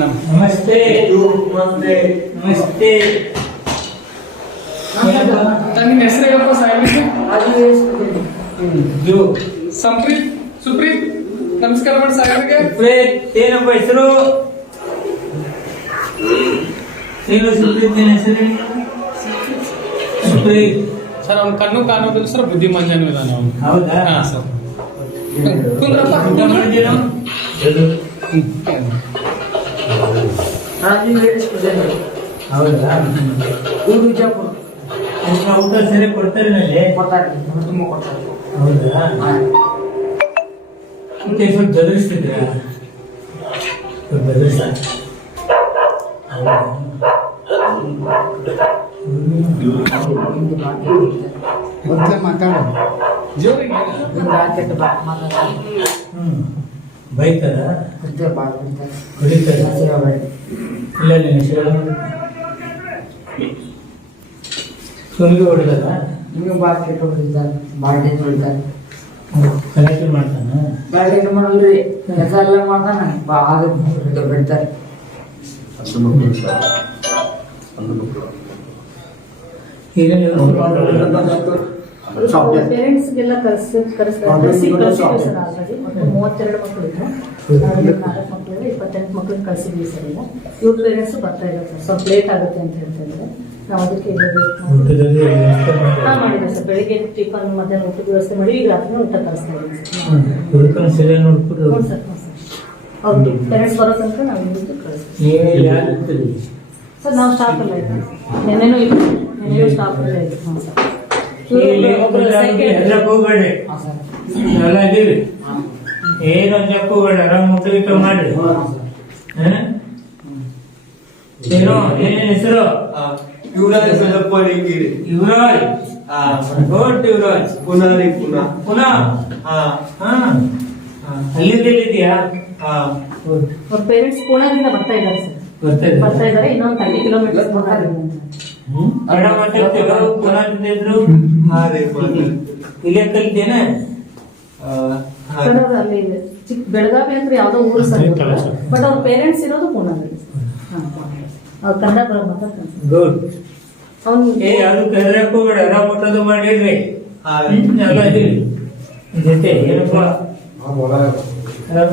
ನಮಸ್ತೆ ನಮಸ್ತೆ ನಮಸ್ತೆ. ನಿನ್ನ ಹೆಸರು ಹೇಳಪ್ಪ ಸಾಹೇಬ್ರಿಗೆ. ಸಂಪ್ರೀತ್ ಸುಪ್ರೀತ್ ನಮಸ್ಕಾರ ಮಾಡಿ ಸಾಹೇಬ್ರಿಗೆ. ಏನಪ್ಪ ಹೆಸರು? ಏನು ಸುಪ್ರೀತ್ ನಿನ್ನ ಹೆಸರು? ಸುಪ್ರೀತ್ ಸರ್ ಅವ್ನ ಕಣ್ಣು ಕಾಣೋದಿಲ್ಲ ಸರ್, ಬುದ್ಧಿಮಾಂದ್ಯನೂ ಇದ್ದಾನೆ ಅವನು. ಹೌದಾ? ಹಾ ಸರ್. ಕುಂದ್ರಪ್ಪ ಹೌದಾ? ಊಟ ಸರಿ ಕೊಡ್ತಾರೆ ನನಗೆ? ಹೌದಾ? ಮತ್ತೆ ಸ್ವಲ್ಪ ಬೆದರಿಸ್ತಿದ್ರ? ಬೈತಾರ ಹೊಡಿತಾರ? ಇಲ್ಲ ನಿನ್ನ ಹೆಸರು ಸುಮ್ಗೆ ಹೊಡಿದಾರ? ಕಲೆಕ್ಟ್ ಮಾಡ್ತಾನ? ಮಾಡಲ್ರಿ ಕೆಲಸ ಎಲ್ಲ ಮಾಡ್ತಾನ. ಬಿಡ್ತಾರೆ ಈಗ ಪೇರೆಂಟ್ಸ್ಗೆಲ್ಲ ಕರೆಸ್ತಾರೆ. ಆಲ್ರೆಡಿ 32 ಮಕ್ಕಳು ಇದ್ರು, 4 ಮಕ್ಕಳು 28 ಮಕ್ಕಳನ್ನ ಕಳಿಸಿದ್ವಿ ಸರ್. ಈಗ ಇವ್ರ ಪೇರೆಂಟ್ಸ್ ಬರ್ತಾ ಇಲ್ಲ ಸರ್, ಸ್ವಲ್ಪ ಲೇಟ್ ಆಗುತ್ತೆ ಅಂತ ಹೇಳ್ತಾ ಇದ್ದಾರೆ. ನಾವು ಅದಕ್ಕೆ ಮಾಡಿದ್ವಿ ಸರ್. ಬೆಳಿಗ್ಗೆ ಟಿಫನ್, ಮಧ್ಯಾಹ್ನ ಊಟದ ವ್ಯವಸ್ಥೆ ಮಾಡಿ ಈಗ ರಾತ್ರಿ ಊಟ ಕಳಿಸ್ತಾ ಇದ್ದೀವಿ ಸರ್. ಹ್ಞೂ ಸರ್. ಹೌದು, ಪೇರೆಂಟ್ಸ್ ಬರೋ ತನಕ ನಾವು ಇಲ್ಲಿಂದ ಕಳಿಸ್ತೀವಿ ಸರ್. ನಾವು ಸ್ಟಾಫ್ ಎಲ್ಲ ಇದ್ದೀವಿ, ನೆನ್ನೆನೂ ಇತ್ತು, ನೆನ್ನೆನೂ ಸ್ಟಾಫ್ ಎಲ್ಲ ಇತ್ತು. ಹ್ಞೂ ಸರ್. ಹೋಗ್ಬೇಡಿ, ಎಲ್ಲ ಇದೀವಿ. ಏನು ಹೋಗ್ಬೇಡಿ, ಆರಾಮ್ ಊಟ ಮಾಡಿ. ಏನೋ ಏನೇನು ಹೆಸರು? ಯುವರಾಜ್ ಯುವರಾಜ್. ಗುಡ್ ಯುವರಾಜ್. ಪುನಃ ಅಲ್ಲಿಂದ ಎಲ್ಲಿದ್ಯಾ? ಅವ್ರ ಪೇರೆಂಟ್ಸ್ ಪುಣೆದಿಂದ ಬರ್ತಾ ಇದ್ದಾರೆ ಸರ್. ಬರ್ತಾ ಇದ್ದಾರೆ, ಇನ್ನೊಂದು 30 ಕಿಲೋಮೀಟರ್ ಕನ್ನಡ ಮಾತಾಡ್ತೇವೆ. ಪುನಃ ಇದ್ರು ಇಲ್ಲೇ ಕಲಿತೇನೆ. ಅಲ್ಲಿ ಬೆಳಗಾವಿ ಅಂದ್ರೆ ಯಾವ್ದೋ ಊರು ಸರ್, ಬಟ್ ಅವ್ರ ಪೇರೆಂಟ್ಸ್ ಇರೋದು ಪುಣೆದಲ್ಲಿ. ಅವ್ರು ಕನ್ನಡ ಮಾತಾಡ್ತಾರೆ. ಗುಡ್. ಅವ್ನು ಯಾವ್ದು ಕರೆಯಕ್ ಹೋಗ್ಬೇಡ, ಆರಾಮ್ ಊಟದು ಮಾಡಿದ್ರಿ. ಎಲ್ಲ ಇದೀವಿ ಜೊತೆ. ಏನಪ್ಪ ಆರಾಮ?